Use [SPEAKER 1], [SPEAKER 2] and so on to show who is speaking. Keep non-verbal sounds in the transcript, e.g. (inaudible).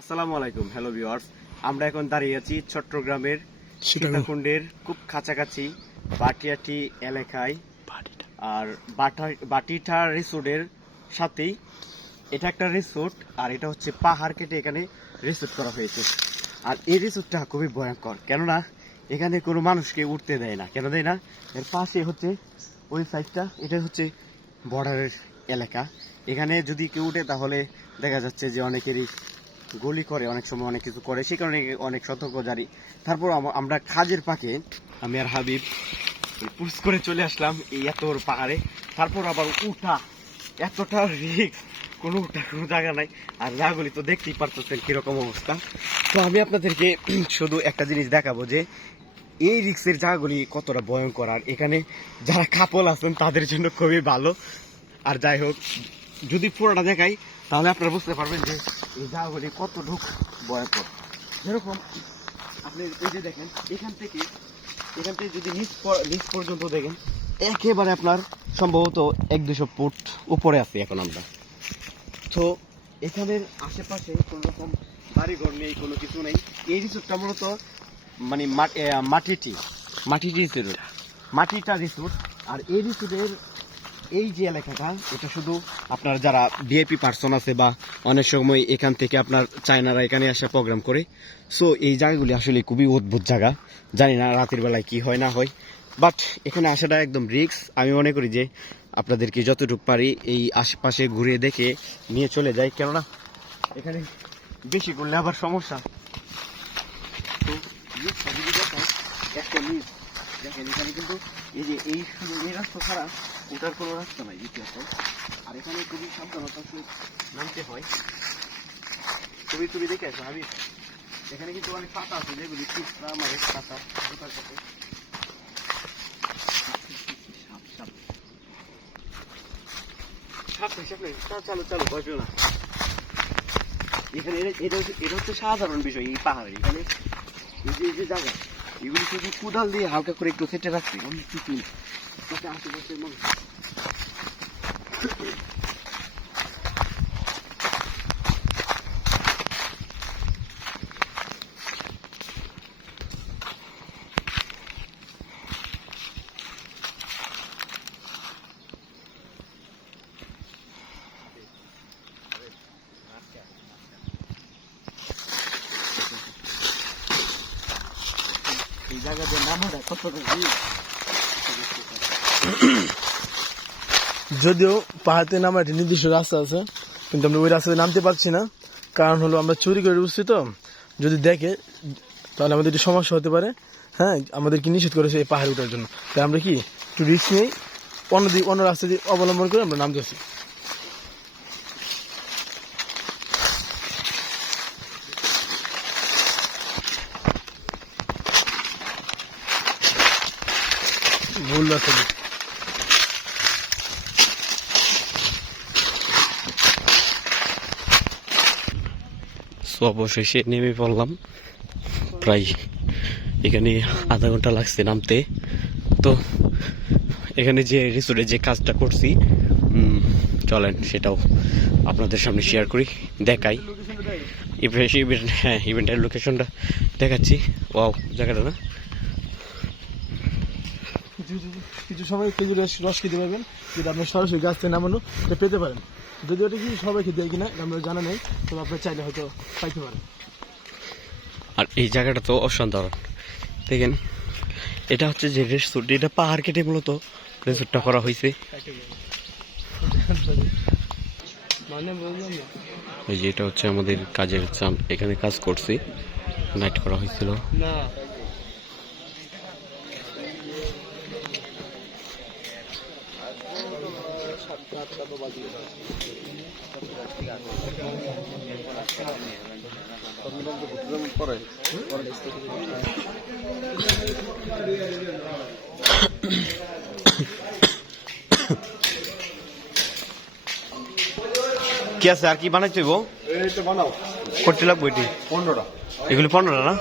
[SPEAKER 1] আসসালামু আলাইকুম hello viewers আমরা এখন দাঁড়িয়ে আছি চট্টগ্রামের সীতাকুণ্ডের খুব কাছাকাছি বাটিয়াটি এলাকায়। আর বাটা বাটিটা রিসোর্টের সাথেই এটা একটা রিসোর্ট আর এটা হচ্ছে পাহাড় কেটে এখানে রিসোর্ট করা হয়েছে। আর এই রিসোর্টটা খুবই ভয়ঙ্কর কেননা এখানে কোনো মানুষকে উঠতে দেয় না। কেন দেয় না? এর পাশে হচ্ছে ওই সাইডটা এটা হচ্ছে বর্ডারের এলাকা। এখানে যদি কেউ উঠে তাহলে দেখা যাচ্ছে যে অনেকেরই গুলি করে, অনেক সময় অনেক কিছু করে, সেই কারণে অনেক সতর্ক জারি তারপর আমরা কাজের পাকে, আমি আর হাবিব পুশ করে চলে আসলাম এই এত পাহাড়ে। তারপর আবার উঠা, এতটা রিক্স কোনো উঠা, কোনো জায়গা নাই। আর জায়গাগুলি তো দেখতেই পারতেছেন কীরকম অবস্থা। তো আমি আপনাদেরকে (clears throat) শুধু একটা জিনিস দেখাবো যে, এই রিক্সের জায়গাগুলি কতটা ভয়ঙ্কর। আর এখানে যারা কাপল আছেন, তাদের জন্য খুবই ভালো। আর যাই হোক যদি পুরোটা দেখাই, তাহলে আপনারা বুঝতে পারবেন যে এই জায়গাগুলি কতটুক ভয়ঙ্কর যেরকম আপনি এই যে দেখেন, এখান থেকে এখান থেকে যদি নিচ নিচ পর্যন্ত দেখেন, একেবারে আপনার সম্ভবত এক দুশো ফুট উপরে আছি এখন আমরা। তো এখানের আশেপাশে কোনো রকম বাড়িঘর নেই, কোনো কিছু নেই। এই রিসোর্টটা মূলত মানে মাটিটি মাটিটি রিসোর্ট মাটিটা রিসোর্ট আর এই রিসোর্টের এই যে এলাকাটা, এটা শুধু আপনার যারা ভিআইপি পার্সন আছে বা অনেক সময় এখান থেকে আপনার চায়নারা এখানে আসা প্রোগ্রাম করে। সো এই জায়গাগুলি আসলে খুবই অদ্ভুত জায়গা। জানি না রাতের বেলায় কি হয়, না হয়। বাট এখানে আসাটা একদম রিস্ক আমি মনে করি যে আপনাদেরকে যতটুকু পারি এই আশেপাশে ঘুরে দেখে নিয়ে চলে যাই। কেননা এখানে বেশি করলে আবার সমস্যা। একটা দেখেন, এখানে কিন্তু এই যে এই এই রাস্তা ছাড়া ওটার কোনো রাস্তা নাই, দ্বিতীয়ত। আর এখানে খুবই সাবধানতার নামতে হয়। ছবি ছবি দেখে আসো, আমি এখানে কিন্তু অনেক পাতা আছে, যেগুলি পিঁপড়া মারে পাতা ওটার সাথে। চলো, চালো, ভয় না। এখানে এটা- হচ্ছে এটা হচ্ছে সাধারণ বিষয়, এই পাহাড়ে এখানে এই যে জায়গা এগুলি শুধু কোদাল দিয়ে হালকা করে একটু সেটে রাখছি। অনেক কিছু মানুষ (coughs)
[SPEAKER 2] যদিও পাহাড়তে নামার একটি নির্দিষ্ট রাস্তা আছে, কিন্তু আমরা ওই রাস্তাতে নামতে পারছি না। কারণ হলো আমরা চুরি করে উঠছি তো। যদি দেখে, তাহলে আমাদের একটু সমস্যা হতে পারে। হ্যাঁ আমাদেরকে নিষেধ করেছে এই পাহাড়ে ওঠার জন্য। তাই আমরা কি একটু রিস্ক নিয়েই অন্য দিক অন্য রাস্তা দিয়ে অবলম্বন করে আমরা নামতেছি। ভুল
[SPEAKER 1] সো অবশেষে নেমে পড়লাম। প্রায় এখানে আধা ঘণ্টা লাগছে নামতে। তো এখানে যে রিসোর্টে যে কাজটা করছি চলেন সেটাও আপনাদের সামনে শেয়ার করি, দেখাই। ইভেন্ট হ্যাঁ ইভেন্টের লোকেশনটা দেখাচ্ছি। ওয়াও জায়গাটা না?
[SPEAKER 2] কিছু কিছু- সময় খেজুর রস রস খেতে পারবেন যেটা আপনার সরাসরি গাছ থেকে নামানো এটা পেতে পারেন। যদি ওটা কি সবাইকে দেয় কিনা এটা আমরা জানা নেই তবে আপনার চাইলে হয়তো পাইতে পারেন।
[SPEAKER 1] আর এই জায়গাটা তো অসাধারণ। দেখেন এটা হচ্ছে যে রেস্টুরেন্ট এটা পাহাড় কেটে মূলত রেস্টুরেন্টটা করা হয়েছে।
[SPEAKER 2] মানে
[SPEAKER 1] এই যে এটা হচ্ছে আমাদের কাজের চাম এখানে কাজ করছি। নাইট করা হয়েছিল।
[SPEAKER 2] না।
[SPEAKER 1] কি আছে? আর কি
[SPEAKER 3] এইটা বানাও।
[SPEAKER 1] করতে লাগবো এটি?
[SPEAKER 3] পনেরোটা।
[SPEAKER 1] এগুলি পনেরো না?